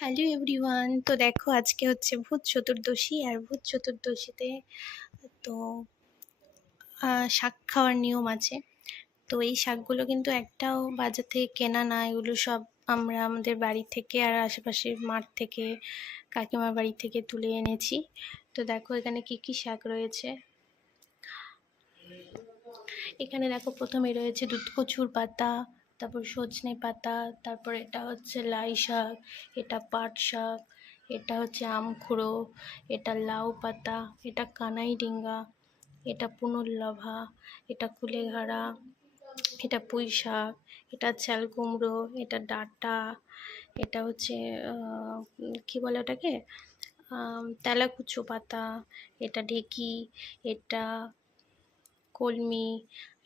Hello everyone. তো দেখো আজকে হচ্ছে ভূত চতুর্দশী, আর ভূত চতুর্দশীতে তো শাক খাওয়ার নিয়ম আছে। তো এই শাকগুলো কিন্তু একটাও বাজার থেকে কেনা না, এগুলো সব আমরা আমাদের বাড়ি থেকে আর আশেপাশের মাঠ থেকে, কাকিমার বাড়ি থেকে তুলে এনেছি। তো দেখো এখানে কি কি শাক রয়েছে। এখানে দেখো প্রথমে রয়েছে দুধকচুর পাতা, তারপর সজনে পাতা, তারপর এটা হচ্ছে লাই শাক, এটা পাট শাক, এটা হচ্ছে আমখুড়ো, এটা লাউ পাতা, এটা কানাই ডিঙ্গা, এটা পুনর্লভা, এটা কুলেঘাড়া, এটা পুঁই শাক, এটা চাল কুমড়ো, এটা ডাঁটা, এটা হচ্ছে কী বলে ওটাকে, তেলাকুচো পাতা, এটা ঢেঁকি, এটা কলমি,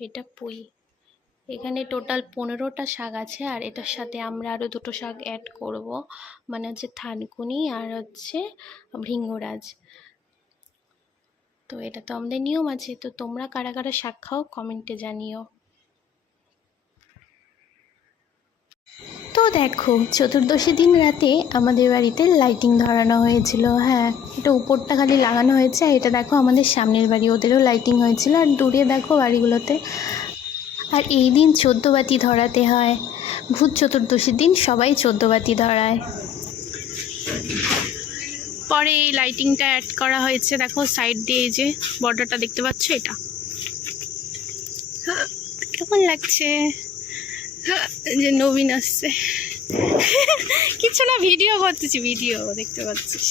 এটা পুঁই। এখানে টোটাল 15টা শাক আছে, আর এটার সাথে আমরা আরও দুটো শাক অ্যাড করব, মানে হচ্ছে থানকুনি আর হচ্ছে ভৃঙ্গরাজ। তো এটা তো আমাদের নিয়ম আছে। তো তোমরা কারা কারা শাক খাও কমেন্টে জানিও। তো দেখো চতুর্দশী দিন রাতে আমাদের বাড়িতে লাইটিং ধরানো হয়েছিল। হ্যাঁ, এটা উপরটা খালি লাগানো হয়েছে, আর এটা দেখো আমাদের সামনের বাড়ি, ওদেরও লাইটিং হয়েছিল, আর দূরে দেখো বাড়িগুলোতে। আর এই দিন 14 বাতি ধরাতে হয়। ভূত চতুর্দশীর দিন সবাই 14 বাতি ধরায়। পরে এই লাইটিংটা অ্যাড করা হয়েছে, দেখো সাইড দিয়ে যে বর্ডারটা দেখতে পাচ্ছ, এটা কেমন লাগছে? যে নবীন আসছে কিছু না, ভিডিও করতেছি, ভিডিও দেখতে পাচ্ছিস।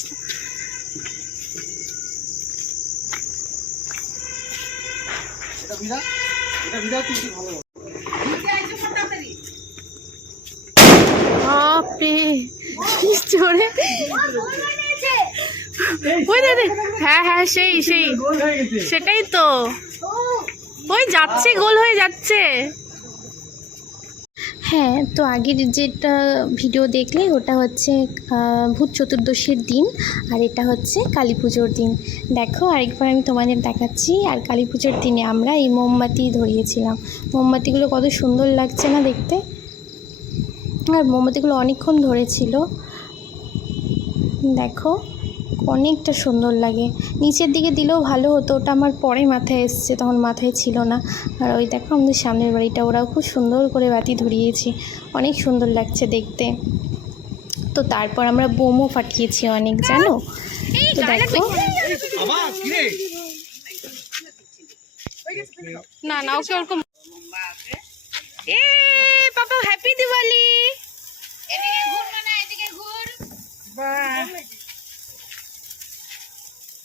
বাপরে কি জোরে! হ্যাঁ হ্যাঁ, সেই সেই সেটাই তো, ওই যাচ্ছে, গোল হয়ে যাচ্ছে। হ্যাঁ, তো আগের যেটা ভিডিও দেখলে ওটা হচ্ছে ভূত চতুর্দশীর দিন, আর এটা হচ্ছে কালী পুজোর দিন। দেখো আরেকবার আমি তোমাদের দেখাচ্ছি। আর কালী পুজোর দিনে আমরা এই মোমবাতি ধরিয়েছিলাম। মোমবাতিগুলো কত সুন্দর লাগছে না দেখতে, আর মোমবাতিগুলো অনেকক্ষণ ধরেছিল, দেখো অনেকটা সুন্দর লাগে। নিচের দিকে দিলেও ভালো হতো, ওটা আমার পরে মাথায় এসছে, তখন মাথায় ছিল না। আর ওই দেখো আমাদের সামনের বাড়িটা, ওরাও খুব সুন্দর করে বাতি ধরিয়েছি, অনেক সুন্দর লাগছে দেখতে। তো তারপর আমরা বোমও ফাটিয়েছি অনেক, জানো তো। দেখো না না, ওকে ওরকম। এ পাপা হ্যাপি দিওয়ালি। এদিকে ঘুর না, এদিকে ঘুর। বাহ,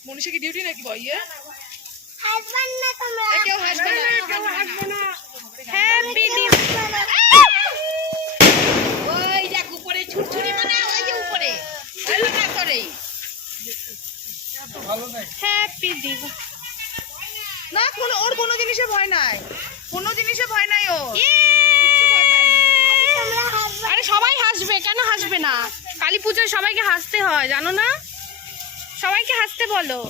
মনীষা কি ডিউটি নাকি ভাইয়া? হাসবেন না তোমরা, কেউ হাসবে না, কেউ হাসবে না। হ্যাপি দিওয়ালি। ওই দেখ উপরে ছুটছুটি, মানে ওই যে উপরে ভালো না করে। হ্যাপি দিওয়ালি। না, কোনো ওর কোনো জিনিসে ভয় নাই, কোনো জিনিসে ভয় নাই ও। আরে সবাই হাসবে, কেন হাসবে না? কালী পুজোয় সবাইকে হাসতে হয়, জানো না? সবাইকে হাসতে বলো।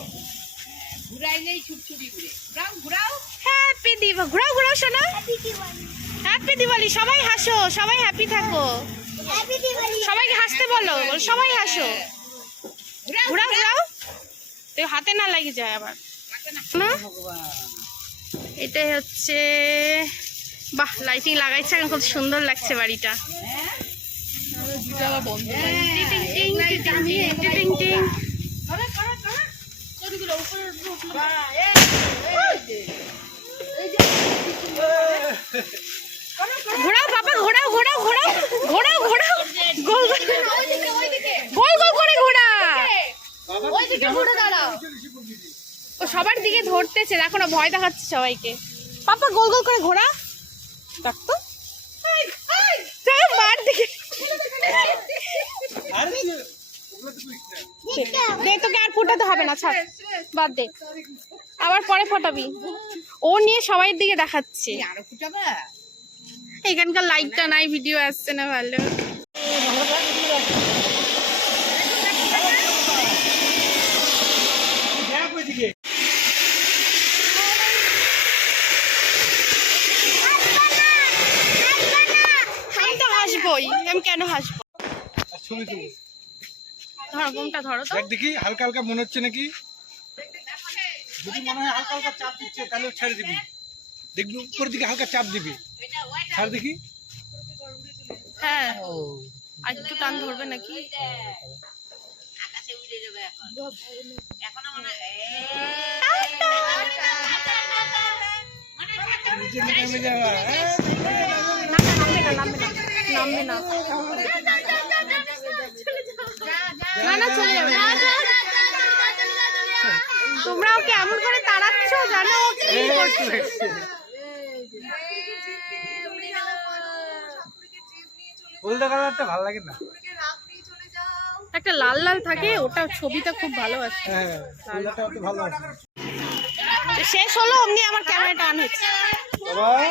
ঘুরাইলেই ছুটছুটি ঘুরে, ঘুরাও ঘুরাও। হ্যাপি দিওয়ালি, ঘুরাও ঘুরাও শোনা। হ্যাপি দিওয়ালি, সবাই হাসো, সবাই হ্যাপি থাকো। হ্যাপি দিওয়ালি, সবাইকে হাসতে বলো, সবাই হাসো। ঘুরাও ঘুরাও, তো হাতে না লাগে যায় আবার না। এটাই হচ্ছে, বাহ লাইটিং লাগাইছে এখন, খুব সুন্দর লাগছে বাড়িটা। ঘোরাও বাবা, ঘোরাও ঘোরাও ঘোরাও ঘোরাও ঘোরাও, গোল গোল গোল গোল করে ঘোরা। ওইদিকে ঘুরে দাঁড়াও, ও সবার দিকে ধরতেছে, দেখো না, ভয় দেখাচ্ছে সবাইকে। পাপা গোল গোল করে ঘোরা, দেখ তো মার দিকে। তোকে আর ফোটাতে হবে না, ছাড়, বাদ দে, আবার পরে ফোটাবি। ও নিয়ে সবাই দিকে দেখাচ্ছে। এখানকার লাইটটা নাই, ভিডিও আসছে না ভালো। আমি তো হাসবোই, আমি কেন হাসবো? ধরো বোমটা ধরো তো। দেখ দেখি হালকা হালকা মনে হচ্ছে নাকি, যদি মনে হয় হালকা হালকা চাপ দিচ্ছে তাহলে ছেড়ে দিবি, দেখবি উপরের দিকে হালকা চাপ দিবি, ছাড় দেখি। হ্যাঁ আর একটু টান ধরবে নাকি? নিচে নেমে যাওয়া, নামবে না, না না চলে যাবে। তোমরা ওকে এমন করে তাড়াচ্ছ জানো ও কি করছে। হলদা কালারটা ভালো লাগে না, একটা লাল লাল থাকে ওটা ছবিটা খুব ভালো আসে। হ্যাঁ হলদাটা তো ভালো আছে। শেষ হলো অমনি আমার ক্যামেরাটা অন হচ্ছে। বাবা